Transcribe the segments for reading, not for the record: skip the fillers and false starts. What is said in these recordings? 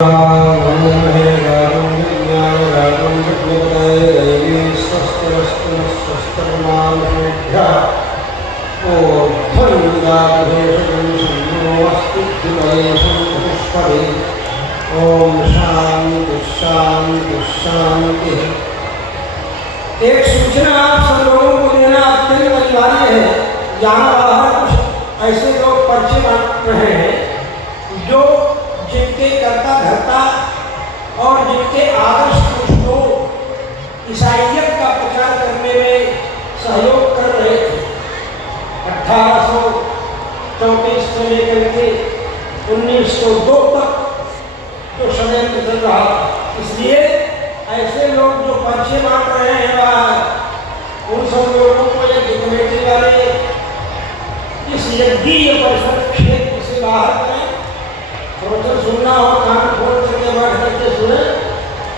ओम शांति शांति शांति। एक सूचना आप सब लोगों को देना अत्यंत अनिवार्य है। यहाँ बाहर कुछ ऐसे लोग पर्चे बांट रहे हैं जो जिनके कर्ता धर्ता और जिनके आदर्श पुरुषों ईसाइयत का प्रचार करने में सहयोग कर रहे थे। 1834 से लेकर के 1902 तक जो षड्यंत्र चल रहा था, इसलिए ऐसे लोग जो पर्चे बांट रहे हैं बाहर, उन सब लोगों को ये कमेटी वाले इस यज्ञीय परिषद क्षेत्र से बाहर करें। प्रवचन सुनना हो कान खोल करके बैठ करके सुने,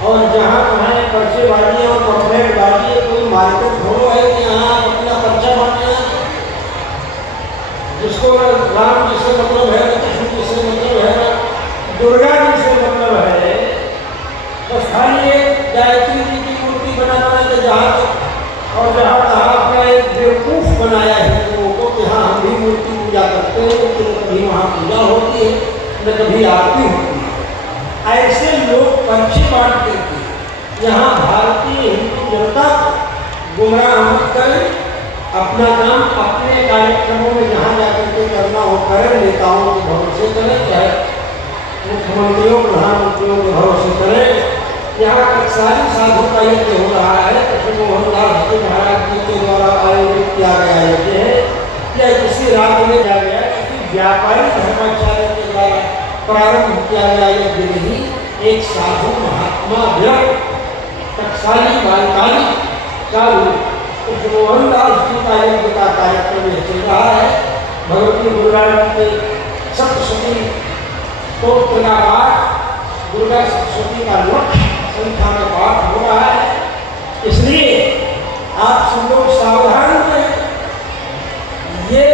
और जहाँ कहाँ पर्चे बांटिए और कंप्लेंट बांटिए। कोई मार्केट थोड़ो है कि यहाँ आप अपना पर्चा बांटना, जिसको राम जी से मतलब है, कृष्ण जी से मतलब है, दुर्गा जी से मतलब है, बस खाली एक गायत्री जी की मूर्ति बना के जहाँ तक और जहाँ तहाँ अपना एक बेवकूफ बनाया है लोगों को कि हाँ हम भी मूर्ति पूजा करते हैं, लेकिन कभी वहाँ पूजा होती है न कभी आरती होती है। ऐसे लोग पर्चे बांट करके यहाँ भारतीय हिंदू जनता को गुमराह मत करें। अपना काम अपने कार्यक्रमों में जहाँ जाकर के करना हो करें, नेताओं के भरोसे करें, चाहे मुख्यमंत्रियों प्रधानमंत्रियों के भरोसे करें। यहाँ टकसाली साधु का यज्ञ हो रहा है, कृष्ण मोहनदास जी महाराज जी के द्वारा आयोजित किया गया यज्ञ है, या किसी राज्य में किया गया, किसी व्यापारी धर्माचार्य के द्वारा प्रारंभ किया गया यज्ञ नहीं। एक साधु महात्मा व्यक्ति टकसाली बालकाली साधु कृष्ण मोहनदास जी का यज्ञ का कार्यक्रम चल रहा है। भगवती दुर्गा के सप्तशती स्तोत्र का पाठ, दुर्गा सप्तशती का लक्ष्य संख्या में पाठ हो रहा है। इसलिए आप सब लोग सावधान रहें। ये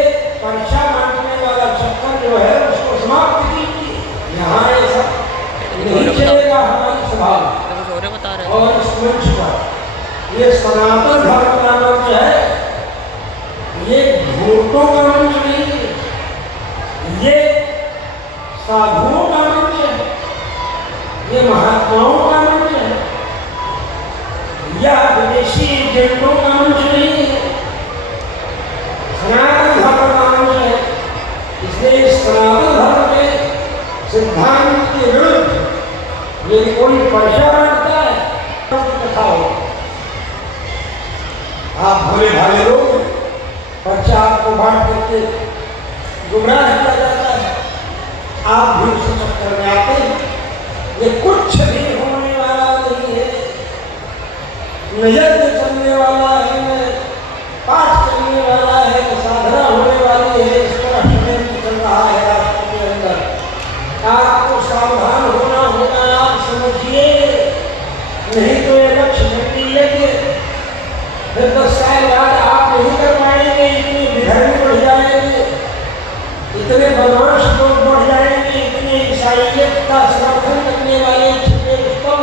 पर्चा बांटने वाला चक्कर जो है उसको समाप्त कीजिए। यहाँ ऐसा नहीं चलेगा हमारी सभा और इस मंच पर। ये सनातन धर्म का मंच है, ये भूतों का मंच नहीं है, ये साधुओं का मंच है, ये महात्माओं का मंच है, यह विदेशी एजेंटों का मंच नहीं है, सनातन धर्म का मंच है। इसलिए सनातन धर्म के सिद्धांत के विरुद्ध यदि कोई पर्चा बांटता है तो कथा हो। आप भोले भाले लोग पर्चा आपको बांट करके गुमराह किया जाता है, आप भी उस चक्कर में आते हैं। ये कुछ भी होने वाला नहीं है, न यज्ञ चलने वाला है, न पाठ चलने वाला है, न साधना होने वाली है। इस तरह षड्यंत्र चल रहा है राष्ट्र के अंदर। आपको सावधान होना होगा, आप समझिए, नहीं तो ये लक्ष्य झंडी लेके फिर 10 साल बाद आप नहीं कर पाएंगे। इतनी विधर्मी बढ़ जाएंगे, इतने बदमाश लोग बढ़ जाएंगे, इतने ईसाइयत का समर्थन करने वाले छुपे रुस्तम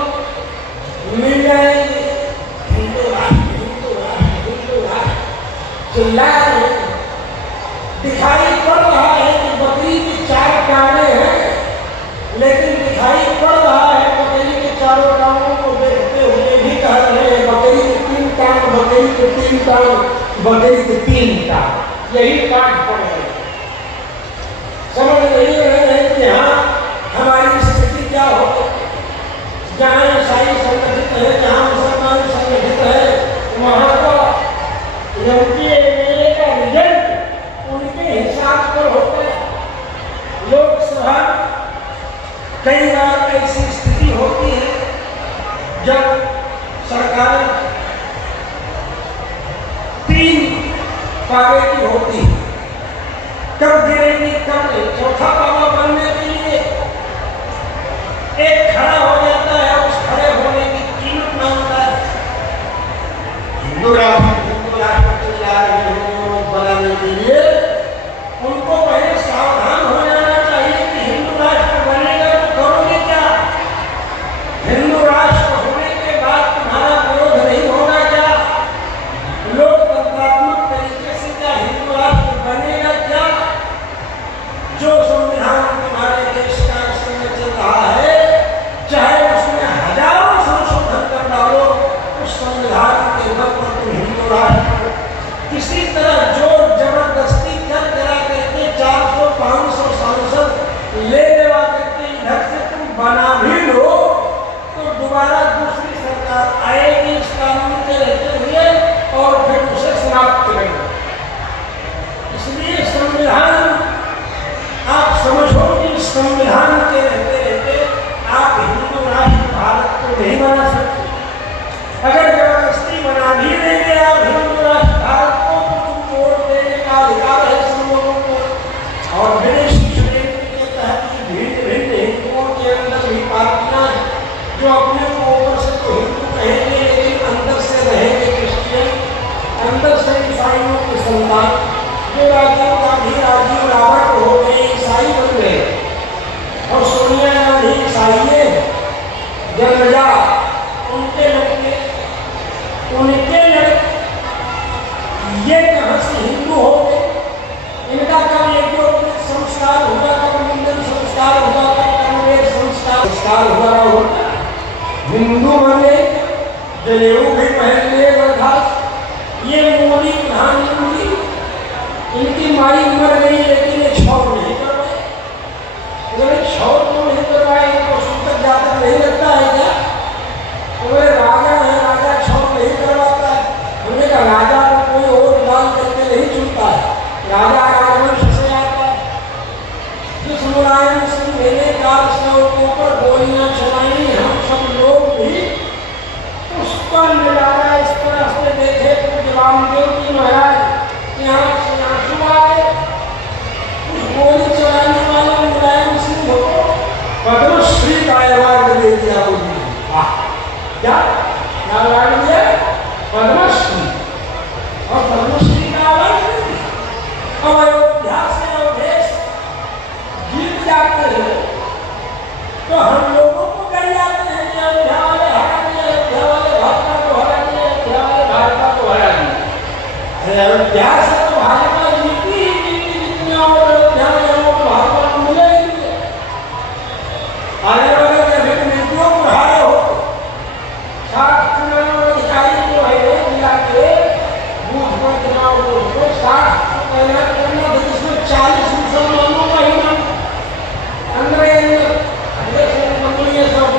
मिल जाएंगे। हिंदू राष्ट्र हिंदू राष्ट्र हिंदू राष्ट्र चिल्ला रहे। दिखाई पड़ रहा है कि बकरी के 4 काने हैं, लेकिन दिखाई पड़ रहा है बकरी के चारों कानों को देखते हुए भी कह रहे हैं बकरी के 3 कान, बकरी के 3 कान, बकरी के 3 कान। यही पाठ पड़ रहे हैं। समझ नहीं रहे हैं कि हाँ हमारी स्थिति क्या हो। जहाँ ईसाई संगठित है, जहाँ मुसलमान संगठित है, वहाँ का एमपीए का रिजल्ट उनके हिसाब पर होता है। लोकसभा कई बार ऐसी स्थिति होती है जब सरकार 3 पावे की होती है, कब गिरेगी कब नहीं। चौथा पावा बनने के लिए एक खड़ा हो जाता है, उस खड़े होने की कीमत मांगता है। हिंदू राष्ट्र बनाने के लिए उनको पहले सावधान हो जाना चाहिए कि हिंदू राष्ट्र बनेगा तो करोगे क्या। बना भी लो तो दोबारा दूसरी सरकार आएगी इस कानून के रहते हुए और फिर उसे समाप्त करेगी। इसलिए संविधान आप समझो कि संविधान के रहते रहते आप हिंदू राष्ट्र भारत को नहीं बना सकते। अगर जबरदस्ती बना भी देंगे आप हिंदू राष्ट्र भारत को तो तुम वोट देने का अधिकार है सब लोगों को। और विदेशी षड्यंत्र के तहत भिन्न भिन्न हिंदुओं के अंदर भी पार्टियां जो अपने को ऊपर से तो हिंदू कहेंगे लेकिन अंदर से रहेंगे क्रिश्चियन, अंदर से ईसाइयों की संतान, जो राजीव गांधी राजीव रॉबर्ट हो गए ईसाई बन गए और सोनिया गांधी ईसाई जन्मजा उनके लड़के ये कहाँ से हिंदू हो गए? इनका कब यज्ञोपवीत संस्कार होगा, कब मुंडन संस्कार होगा, कब कर्मवेद संस्कार होगा? हिंदू बने जनेऊ भी पहन लिए बर्खास्त। ये मोदी प्रधानमंत्री इनकी माई मर गई लेकिन ये छौर नहीं करवाए। अगर छौर को नहीं करवाए तो सूतक जातक नहीं लगता है क्या? तो राजा है, राजा छौर नहीं करवाता है। हमने कहा राजा को कोई और दान करके नहीं चुनता है, राजा राजवंश से आता है। जिस मुलायम सिंह मेरे कारस्थलों के ऊपर गोलियां चलाई हम सब लोग भी उसका नजारा इस तरह से देखे तो रामदेव जी महाराज यहाँ से आंसू आए। उस गोली चलाने वाले मुलायम सिंह को पद्मश्री का अवार्ड दे दिया। क्या अवार्ड दिया? पद्मश्री। और पद्मश्री का अवार्ड दे दिया। अब अयोध्या से अवधेश जीत जाते हैं तो हम लोगों को कह जाते हैं कि अयोध्या वाले हरा दिए, अयोध्या वाले भाजपा को हरा दिए, अयोध्या वाले भाजपा को हरा दिए। अयोध्या से तो भाजपा जीती ही जीती जितने और अयोध्या में वो भाजपा को मिले ही मिले। आने वाले जब नीतियों को हारे हो सात चुनाव अधिकारी जो है जिला के बूथ पर चुनाव को 60 तैनात करना था जिसमें 40 मुसलमानों का ही नाम अंग्रेज मंत्रियों सब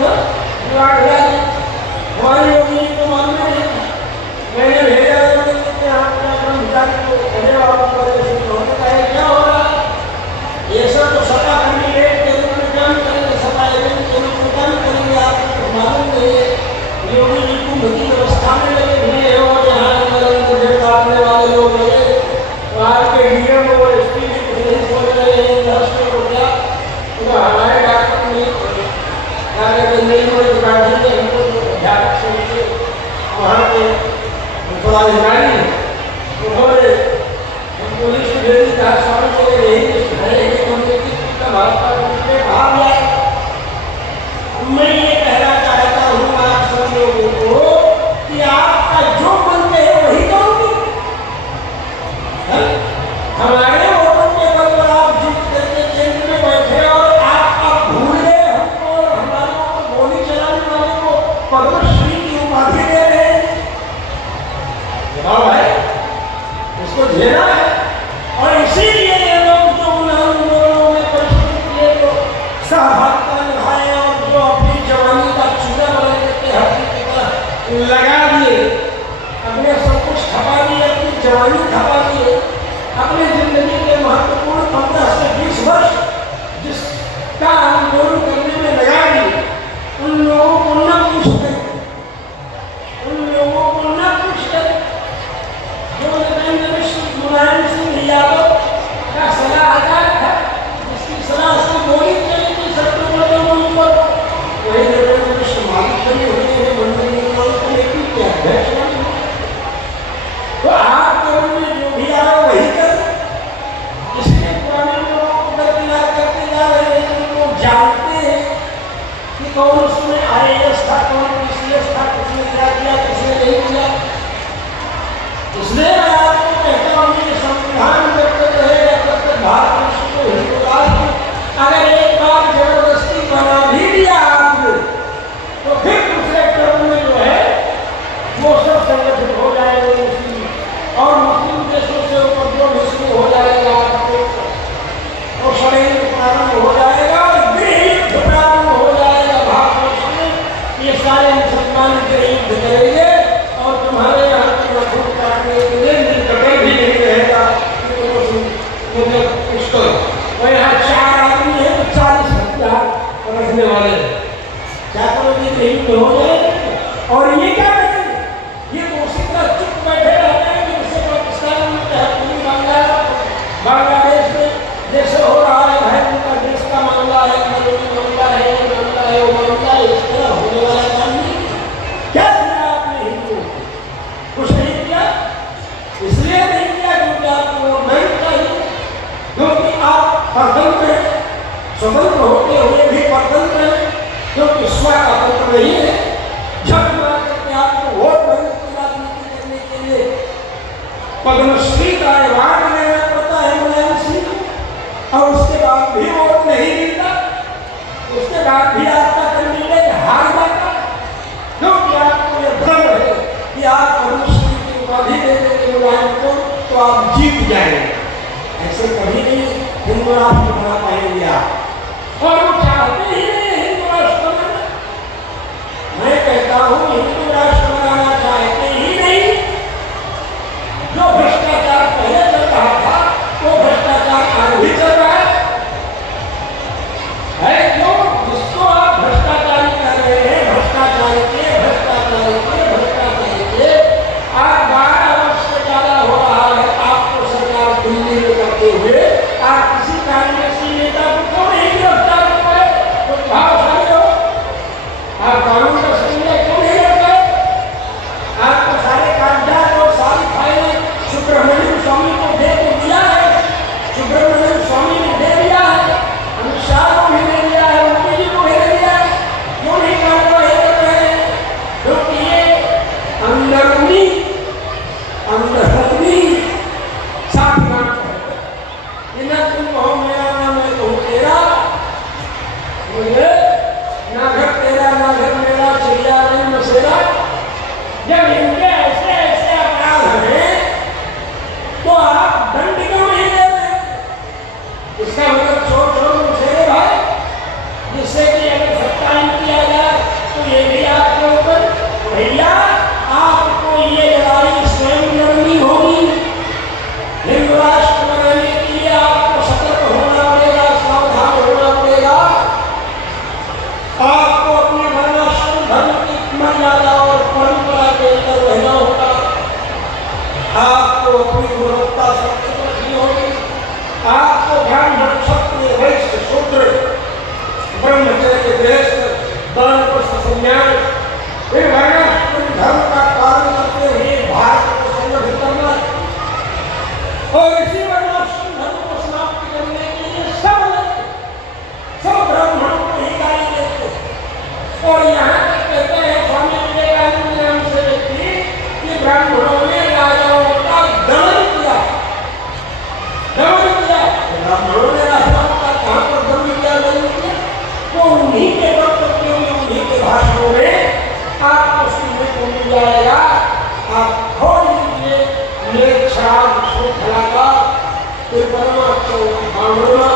हमारे योगी को मालूम नहीं। मैंने भेजा कर्मचारी को पहले वालों को क्या हो रहा है? ये सब तो सत्ता कैंडिडेट के रूप में काम करेंगे, सत्ता एजेंट के रूप में काम करेंगे, आपको मालूम नहीं है। योगी जी को बड़ी व्यवस्था में लगे हुए और यहाँ अंदर काटने वाले लोग लगे तो आपके डीएम और एसपी भी कुछ नहीं बोल रहे हैं। राष्ट्र को क्या तो हमारे डॉक्टर नहीं दुकान दीजिए हमको ध्यान से वहाँ पे थोड़ा अधिकारी उन्होंने पुलिस को भेज दिया सामने को यही भाजपा भाग जाए। मैं ये कहना चाहता हूँ आप सब लोगों को कि आपका जो मन में है वही करोगे। हमारे वोटों के बल पर आप जीत करके केंद्र में बैठे और आप भूल गए हमको और हमारे को गोली चलाने वाले को पद्मश्री की उपाधि दे रहे हैं। जवाब है उसको झेलना है। और इसीलिए ये लोग जो उन आंदोलनों में परिश्रम किए तो सहभागिता निभाए और जो अपनी जवानी का चूल्हा बना करके हाथी की तरह लगा दिए, अपने सब कुछ खपा दिए, अपनी जवानी खपा दिए, अपनी जिंदगी के महत्वपूर्ण 15 से 20 वर्ष जिसका आंदोलन करने में लगा दिए, उन लोगों को न पूछते, उन लोगों को न पूछते जो मुलायम सिंह यादव का सलाहकार था, जिसकी सलाह से गोली चली थी सबके बड़े ऊपर, वही नरेंद्र मालिक बने हुए हैं मंदिर निर्माण कमेटी के अध्यक्ष बने। तो आपके मन में जो भी आए वही कर, इसलिए पुराने लोगों को दरकिनार करते जा रहे हैं। उनको जानते हैं कि कौन उसमें IAS था, कौन PCS था, किसने क्या किया, किसने नहीं किया। इसलिए मैं आपको कहता हूँ कि संविधान जब तक रहेगा तब तक भारत को हिंदू राष्ट्र अगर एक बार जबरदस्ती बना भी दिया आपने तो फिर दूसरे क्रम में जो है वो सब संगठित हो जाएगा मुस्लिम और मुस्लिम देशों से उपद्रव भी शुरू हो जाएगा आपको और षड्यंत्र प्रारंभ हो जाएगा और गृह युद्ध प्रारंभ हो जाएगा। युद्ध हो जाए। और ये क्या करेंगे, ये तो उसी तरह चुप बैठे रहते हैं कि जैसे पाकिस्तान में पूरी बांग्लादेश में जैसे हो रहा है, भाई उनका देश का मामला है, मामला है, वो मामला है, इस तरह होने वाला काम नहीं। क्या किया आपने हिंदुओं को? कुछ नहीं किया। इसलिए नहीं किया क्योंकि आपको वो नहीं चाहिए, क्योंकि आप परतंत्र हैं, स्वतंत्र होते हुए भी परतंत्र हैं, क्योंकि स्व का तंत्र नहीं है। जब आपको वोट बैंक की राजनीति करने के लिए पद्मश्री का अवार्ड लेना पड़ता है मुलायम सिंह, और उसके बाद भी वोट नहीं मिलता, उसके बाद भी आपका कैंडिडेट हार जाता, क्योंकि आपको यह भ्रम है कि आप पद्मश्री की उपाधि दे देंगे मुलायम को तो आप जीत जाएंगे। ऐसे कभी नहीं हिंदू राष्ट्र बना पाएंगे आप, और वो चाहते ही नहीं हिंदू राष्ट्र बनाना। मैं कहता हूं हिंदू राष्ट्र बनाना चाहते ही नहीं। जो भ्रष्टाचार पहले चल रहा था वो भ्रष्टाचार आज भी चल रहा है क्यों? जिसको आप भ्रष्टाचारी कर रहे हैं, भ्रष्टाचारी के आज 12 वर्ष से ज्यादा हो रहा है आपको सरकार दिल्ली में करते हुए, आप किसी कांग्रेसी नेता को क्यों नहीं गिरफ्तार कर पाए? तो भावशाली हो, आप कानून का संज्ञा क्यों नहीं रखते? आपको सारे कागजात और सारी फाइलें सुब्रमण्यम स्वामी को दे दिया है, सुब्रमण्यम स्वामी ने दे दिया है, अमित शाह को भी दे दिया है, मोदी जी को भी दे दिया है। क्यों नहीं कार्रवाई कर रहे हैं? क्योंकि ये अंदरूनी साथ नाम है। ना तुम कहो मेरा नाम है तो तेरा, मुझे ना घर तेरा ना घर मेरा, चिड़िया नहीं मसेरा। जब इनके ऐसे ऐसे अपराध हैं तो आप दंड क्यों नहीं दे रहे? इसका मतलब छोड़ छोड़ मुझे भाई, जिससे कि अगर सत्तायन किया जाए तो ये भी आपके ऊपर। भैया आपको ये लड़ाई स्वयं लड़नी होगी। हिंदू राष्ट्र बनाने के लिए आपको सतर्क होना पड़ेगा, सावधान होना पड़ेगा। आपको अपने वर्णाश्रम धर्म की मर्यादा और परंपरा के अंदर रहना होगा। आपको अपनी गुणवत्ता सबसे रखनी होगी। आपको ब्राह्मण क्षत्रिय वैश्य शूद्र ब्रह्मचर्य गृहस्थ वानप्रस्थ सन्यास इन वर्णाश्रम धर्म का पालन करते हुए भारत को संगठित करना, और इसी वर्णाश्रम धर्म को समाप्त करने के लिए सब ब्राह्मणों को ही गाली देते। और यहाँ तक कहते हैं स्वामी विवेकानंद ने हमसे देखी कि ब्राह्मणों ने राजाओं का दमन किया। ब्राह्मणों ने राजाओं का कहाँ पर दमन किया? तो उन्हीं के वक्तव्यों में, उन्हीं के भाषणों में आपको सुनने को मिल जाएगा। आप खोल लीजिए श्रृंखला का 53वां 52वां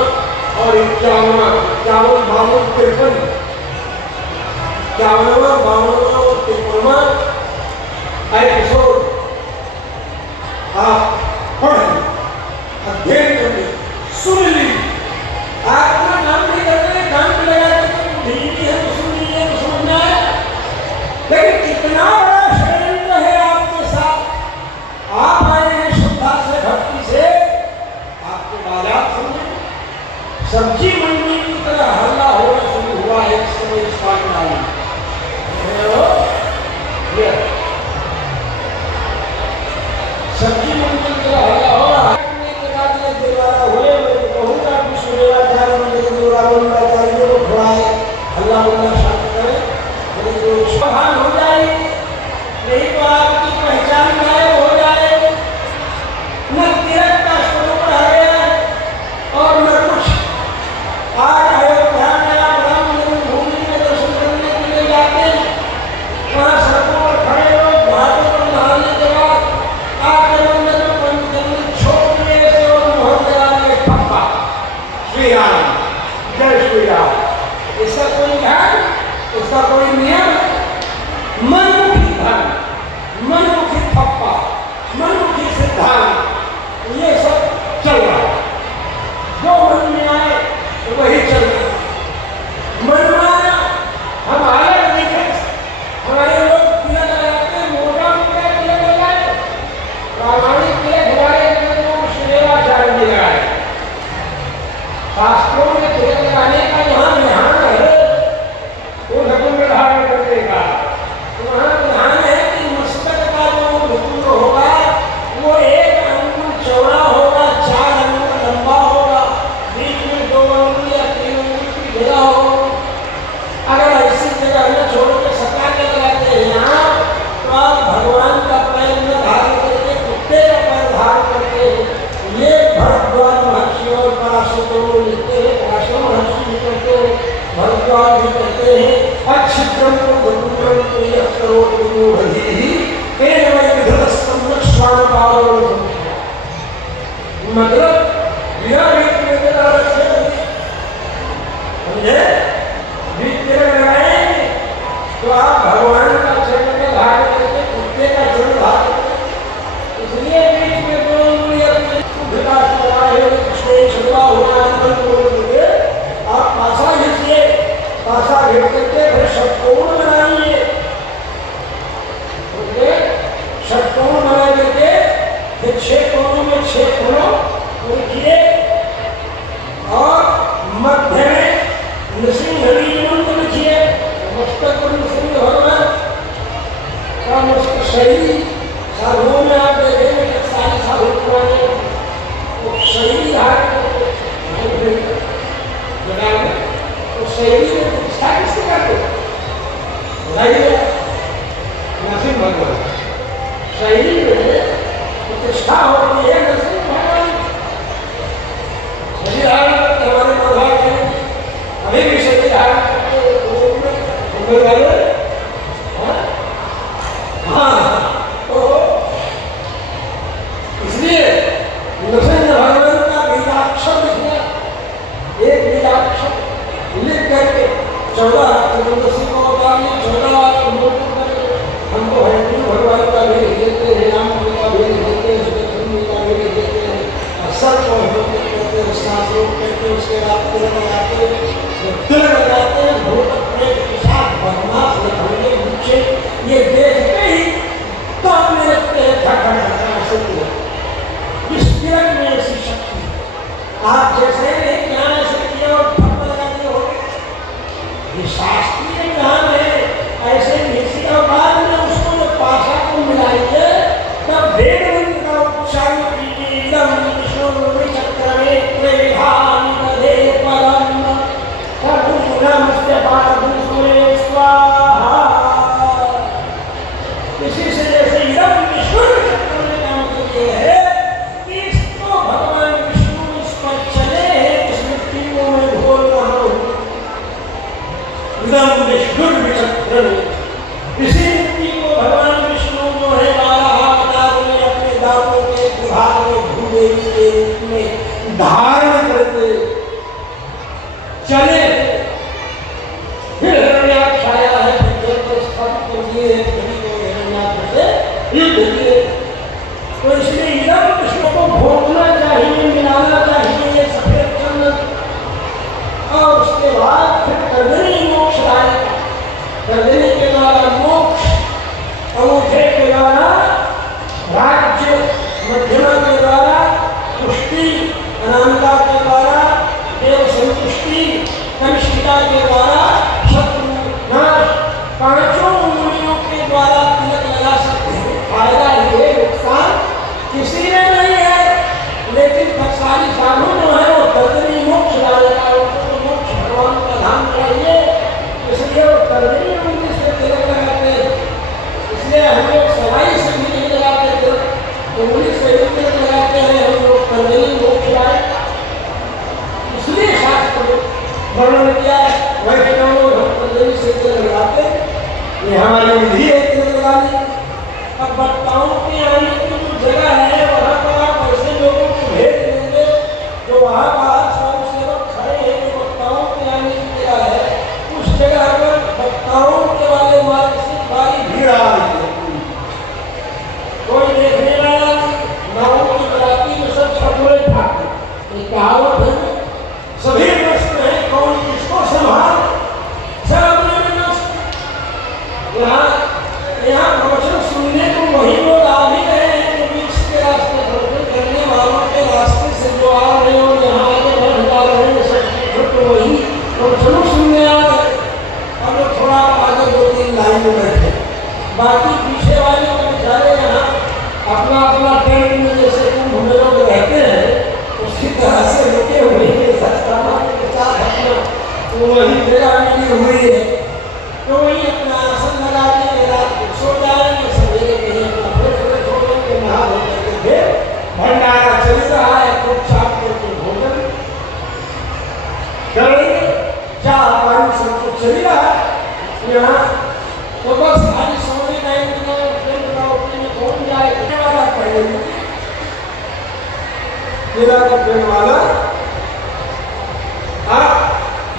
और 51वां 53वां 52वां और 53वां एपिसोड आप पढ़ें, अध्ययन करें, सुन लीजिए। आप अपना काम नहीं करते, काम पे लगा के हिंदी है तो सुन लीजिए, तो समझना है। लेकिन कितना बड़ा षड्यंत्र है आपके साथ। आप आए हैं श्रद्धा से, भक्ति से, आपके बाजार समझे सब्जी मंडी की तरह हल्ला होना शुरू हुआ है इस समय इस पाठशाला में। सब्जी मंडी की तरह हल्ला हो रहा है। द्वारा हुए कहूँगा कि सुरेवाचार्य मंदिर द्वारा मंगलाचार्यों को खुआए, हल्ला मुल्ला शांत करें, सावधान हो जाएगी। जगह में छोड़ के सटा के लगाते हैं। यहाँ तो आप भगवान का पैर में धारण करके कुत्ते का पैर धारण करके ये भरद्वाज महर्षि और पराशर दोनों लिखते हैं। पराशर महर्षि भी कहते हैं, भरद्वाज भी कहते हैं अच्छिद्रम को गुरुद्रम को यह करो विमूढ़ी ही केवल विधस्तम लक्ष्मण पारो। मतलब बिना बीच में तेरा रक्षण समझे, बीच में लगाएंगे तो आप भगवान का चरण में धारण करके कुत्ते का चरण धारण करके, इसलिए बीच में दो उंगली अपने विकास कराए कृष्ण छुपा हुआ अंदर बोलोगे आप पासा घिसिए, पासा घिस करके फिर षटकोण बनाइए, षटकोण बना करके फिर 6 कोणों में 6 कोणों रखिए और मध्य में नृसिंहरी मंत्र लिखिए। मस्तक पर नृसिंह भगवान का मस्त शैली साधुओं में आप देखेंगे कि सारी साधु पुराने तो शैली तो शैली में प्रतिष्ठा किससे करते नरसिंह भगवान, शैली में प्रतिष्ठा होती है नरसिंह भगवान। शरीर हमारे प्रभाव में अभी भी शरीर तो इसलिए नरसिंह भगवान का बीजाक्षर लिखना, एक बीजाक्षर लिख करके 14 चतुर्दशी को उतारिए, 14 हमको हिंदू भगवान का भी लिख देते हैं, राम का भी लिख देते हैं, सुदर्शन का भी लिख देते हैं, सब को कहते हैं शास्त्रों कहते हैं। उसके बाद तिलक लगाते हैं, जब तिलक लगाते हैं भूत प्रेत के साथ बदमाश लखंडे बच्चे ये देख के ही तो अपने लगते हैं धक इस तिलक में ऐसी शक्ति आप जैसे ज्ञान ऐसे किया और धर्म लगा दिए हो, ये शास्त्रीय ज्ञान है। ऐसे किसी और बाद में उसको जब पाशा को मिलाइए तब वेद मंत्र का उच्चारण कीजिए, इदम विष्णु विचक्र में त्रिधाम दे परम नमस्ते पादुरे स्वाहा। इसी से जैसे इदम विष्णु विचक्र में काम किए है कि इसको भगवान विष्णु इस पर चले हैं, इस मिट्टी को मैं बोल रहा हूँ इदम विष्णु विचक्र में, इसी मिट्टी को भगवान विष्णु जो है 12 अवतार में अपने दांतों के प्रभाव में भूदेवी के रूप में धारण करते चले। फिर हिरण्याक्ष आया है, फिर को स्थापित कर दिए हैं, फिर को हिरण्याक्ष से युद्ध किए। तो इसलिए इदम विष्णु को भोगना चाहिए, मिलाना चाहिए ये सफेद चंदन, और उसके बाद फिर कर्दनी मोक्ष आए, कर्दनी के द्वारा मोक्ष, अंगूठे के द्वारा राज्य, मध्यमा के द्वारा पुष्टि, अनामिका के द्वारा देव संतुष्टि, कनिष्ठिका के द्वारा शत्रु नाश, 5 उंगलियों के द्वारा तिलक लगा सकते हैं। फायदा ये नुकसान किसी ने नहीं है, लेकिन सारी साधु जो है वो कर्दनी मोक्ष डालेगा, उनको मोक्ष भगवान का धाम चाहिए, इसलिए वो कर्दनी उंगली से तिलक लगाते हैं। इसलिए हम लोग सवाई से भी नहीं लगाते तिलक, उंगली से भी तिलक लगाते हैं हम लोग, कर्दनी मोक्ष लाए। इसलिए शास्त्र वर्णन किया वैष्णव हम कर्दनी से तिलक लगाते, ये हमारी विधि है तिलक लगाने। अब वक्ताओं के आने की जो जगह है वहाँ पर आप ऐसे लोगों को भेज देंगे जो वहाँ बाहर स्वयंसेवक खड़े हैं, जो वक्ताओं के आने की जगह है, उस जगह पर वक्ताओं के वाले मार्ग से भारी भीड़ आ रही है, कोई देखने वाला नाव की बराती में सब छपड़े ठाके, एक कहावत है सभी प्रश्न है कौन किसको संभाल, सब अपने में यहाँ प्रवचन सुनने को वही लोग आ भी रहे हैं जो बीच के रास्ते प्रवचन करने वालों के रास्ते से जो आ रहे हो, यहाँ आगे बढ़ जा रहे हैं सब तो वही प्रवचनों सुनने आ रहे। अब थोड़ा आगे 2-3 लाइन में बैठे, बाकी पीछे वाले को बेचारे यहाँ अपना अपना टेंट में जैसे कुंभ में लोग रहते हैं उसी तरह से रुके हुए हैं, सत्संग के साथ अपना वही जगह मिली हुई है। तो यहाँ तो बस खाली सोने टाइम में कौन जाए वाला पहले केला का पेड़ वाला आप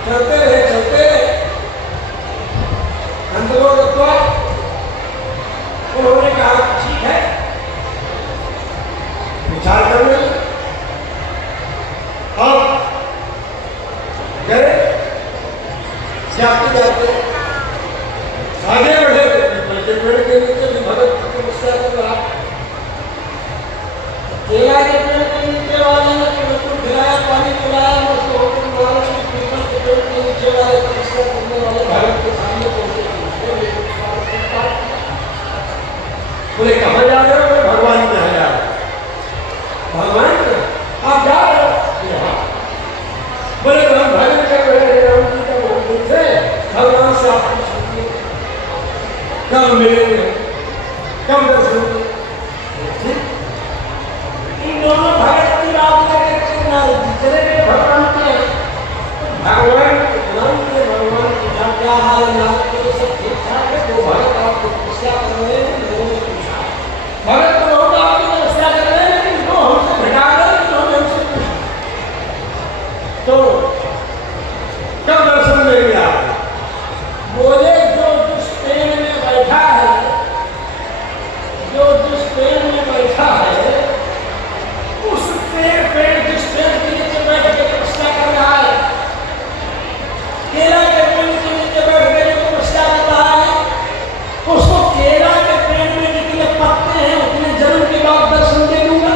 चलते रहे अंतरोगत्वा उन्होंने कहा ठीक है विचार कर ले और गए जाते जाते आगे बढ़े पेड़ के नीचे भी भगत तपस्या कर रहा केला के पेड़ के नीचे वाले ने बिल्कुल खिलाया पानी पिलाया उसको होटल वाले ने पीपल के पेड़ के नीचे वाले तपस्या करने वाले भगत के सामने पहुंचे बोले कहाँ जा रहे हो? भगवान के यहाँ जा रहे भगवान के आप जा रहे हो यहाँ बोले तो हम भजन कर रहे हैं राम जी का मंदिर से भगवान से आप कब मिलेंगे कब दर्शन इन दोनों भगत की बात चले गए भगवान के भगवान पूछा क्या हाल है तो सब ठीक ठाक है तो भगत आपको तपस्या कर रहे हैं भगत तो बहुत आपकी तपस्या कर रहे हैं लेकिन वो हमसे घटा रहे तो हमें हमसे पूछा तो कब दर्शन देंगे आप बोले जो जिस पेड़ में बैठा है उस पेड़ जिस पेड़ के नीचे बैठ के तपस्या कर रहा है केला के पेड़ के नीचे बैठ के तपस्या कर रहा है उसको केला के पेड़ में जितने पत्ते हैं उतने जन्म के बाद दर्शन दे दूंगा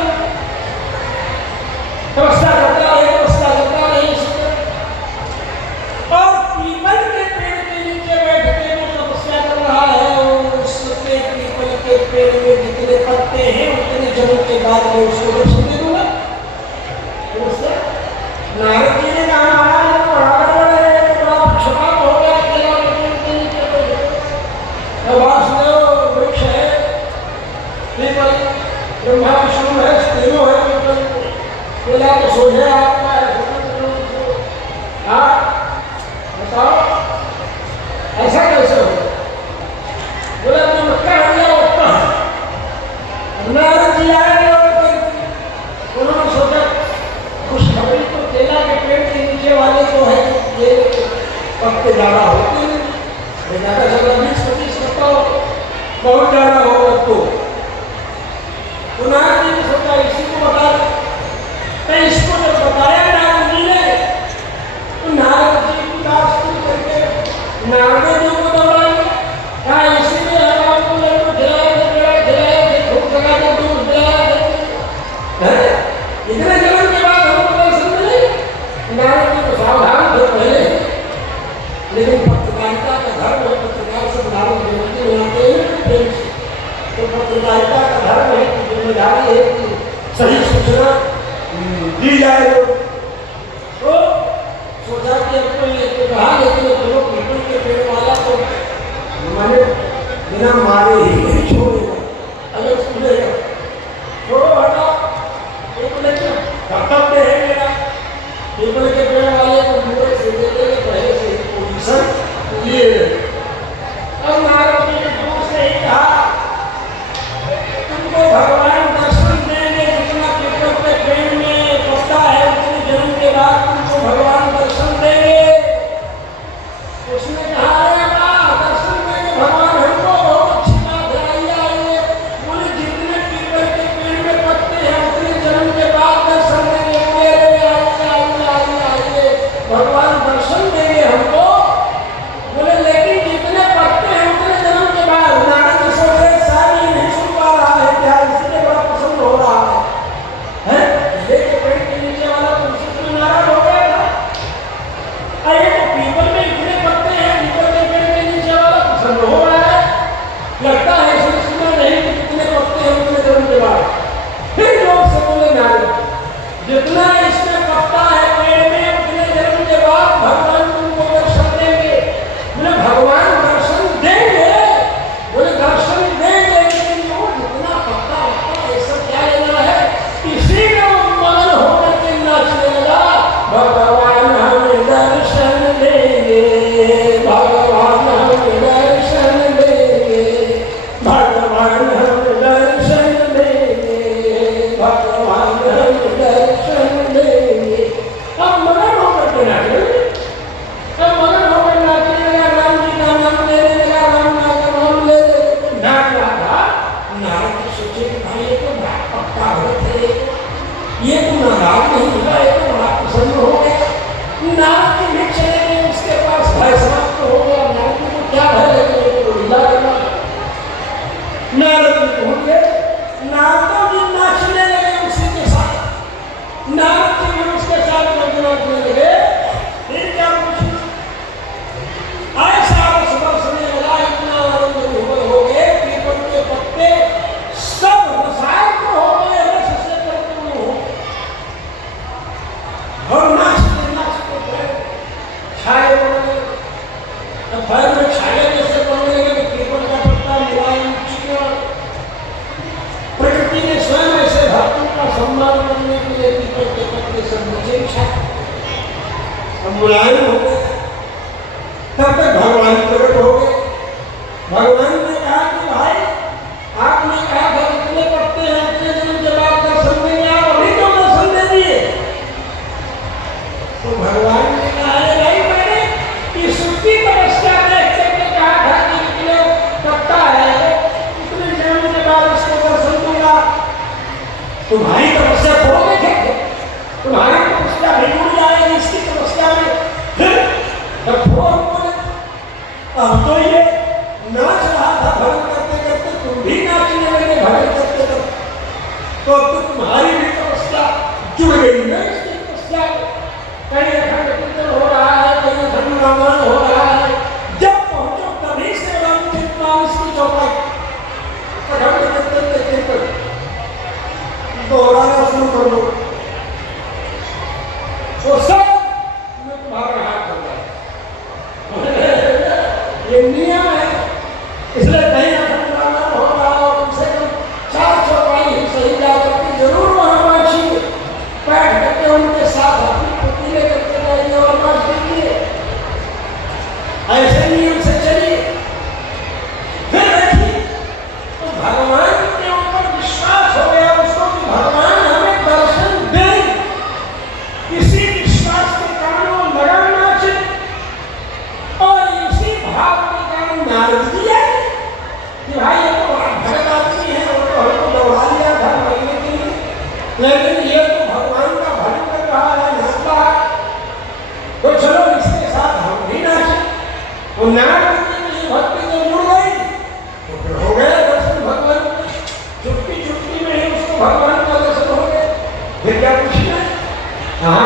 तपस्या करता है और पीपल के पेड़ के नीचे बैठ के वो तपस्या कर रहा है उसके पीपल के पेड़ में जितने पत्ते हैं उतने जन्म के बाद मैं उसको दर्शन दे दूंगा नारद जी ने कहा वृक्ष है पीपल ब्रह्मा विष्णु है तीनों है पीपल केला तो सोझे आपका है बताओ ऐसा कैसे हो बोला तो मक्का हो गया नारद जी आए और उन्होंने सोचा खुशखबरी तो केला के पेड़ के नीचे वाले तो है ये पत्ते ज्यादा होते हैं ज्यादा ज्यादा 20-25 पत्ता बहुत ज्यादा होगा तो नारद जी ने सोचा इसी को बता तो इसको जब बताया नारद जी ने तो नारद जी की बात सुन करके नारद जी को दौड़ाएंगे क्या इसीलिए हम आपको लड्डू खिलाए भूख लगा के दूध खिलाया इतने जन्म के बाद हमको दर्शन मिले नारद जी तो सावधान थे पहले लेकिन पत्रकारिता का धर्म है पत्रकार से नारद विनती बनाते हैं प्रेम से तो पत्रकारिता का धर्म है कि जिम्मेदारी है कि सही सूचना दी जाए तो सोचा कि अब तो ये तो कहा लेकिन चलो पीपल के पेड़ वाला तो मैंने बिना मारे ही नहीं छोड़ेगा अगर सुनेगा छोड़ो हटा कर्तव्य है मेरा पीपल के पेड़ वाले को मुझे से देते पहले से पोजीशन लिए और नारद जी ने दूर से ही कहा तुमको भगवान दर्शन देंगे जितना पीपल के पेड़ में पत्ता है उतने जन्म के बाद तुमको भगवान दर्शन देंगे उसने कहा अरे वाह दर्शन देंगे भगवान हमको बहुत अच्छी बात है होंगे, नारदों जी नाचने लगे उसी के साथ, नारद जी भी उसके साथ नाचने लगे। फिर क्या पूछे, ऐसा रस बरसने लगा, इतना आनंद हो गए, पीपल के पत्ते सब रसायन हो गए, रस से परिपूर्ण हो, और नाचते नाचते गए, छाए बनने, दोपहर में छाया जैसे बनने लगे, पीपल का पत्ता मुलायम चिकन, प्रकृति ने स्वयं ऐसे भक्तों का सम्मान करने के लिए पीपल के पत्ते सब नीचे छाए, मुलायम हो गए। तब तक भगवान प्रकट हो गए। भगवान ने कहा कि भाई आपने कहा था इतने पत्ते हैं, इतने दिनों के बाद दर्शन देंगे, आप अभी तो दर्शन दे दिए। तो भगवान ने कहा है भाई मैंने इस की तपस्या देख करके कहा था कि इतने पत्ता है, इतने दिनों के बाद उसको दर्शन दूंगा। तुम्हारी तपस्या थोड़ा देखेंगे, तुम्हारी तपस्या भी जुड़ जाएगी इसकी तपस्या में। अब तो ये नाच रहा था भजन करते करते, तुम भी नाचने लगे भजन करते करते, तो अब तो तुम्हारी भी तपस्या जुड़ गई ना इसकी तपस्या। कहीं अखंड कीर्तन हो रहा है, कहीं अखंड रामायण हो रहा है, जब पहुंचो तभी से रामचरित मानस की चौपाई अखंड कीर्तन के कीर्तन दोहराना शुरू कर दो, वो सब तुम्हारा हाथ हो जाए। ये नियम है, इसलिए कहीं अखंड रामायण हो रहा हो, कम से कम 4 चौपाई ही सही जाकर के जरूर वहां बाँची बैठ करके उनके साथ अपनी पुतली करके जाइए और बात कीजिए, ऐसे नियम से चलिए। फिर देखिए तो भगवान के ऊपर विश्वास हो गया उसको कि भगवान हमें दर्शन दें, इसी विश्वास के कारण वो लगन नाचे, और इसी भाव के कारण नारद जी आए कि भाई ये तो भगत आदमी है, वो तो हमको दौड़ा लिया था मरने के लिए, लेकिन ये तो भगवान का भजन कर रहा है, नाच रहा है, तो चलो इसके साथ हम भी नाचे। वो नारद जी की भक्ति तो जुड़ गई, तो फिर हो गया दर्शन भगवान का, चुटकी चुटकी में ही उसको भगवान का दर्शन हो गया। फिर क्या पूछना है, हाँ